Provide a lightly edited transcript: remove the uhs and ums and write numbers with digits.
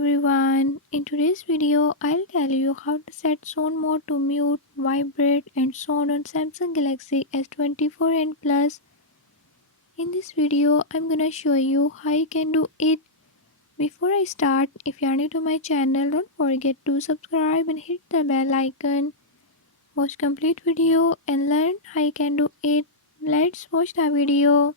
everyone. In today's video, I'll tell you how to set sound mode to mute, vibrate and sound on Samsung Galaxy S24 and Plus. In this video, I'm gonna show you how you can do it. Before I start, if you are new to my channel, don't forget to subscribe and hit the bell icon. Watch complete video and learn how you can do it. Let's watch the video.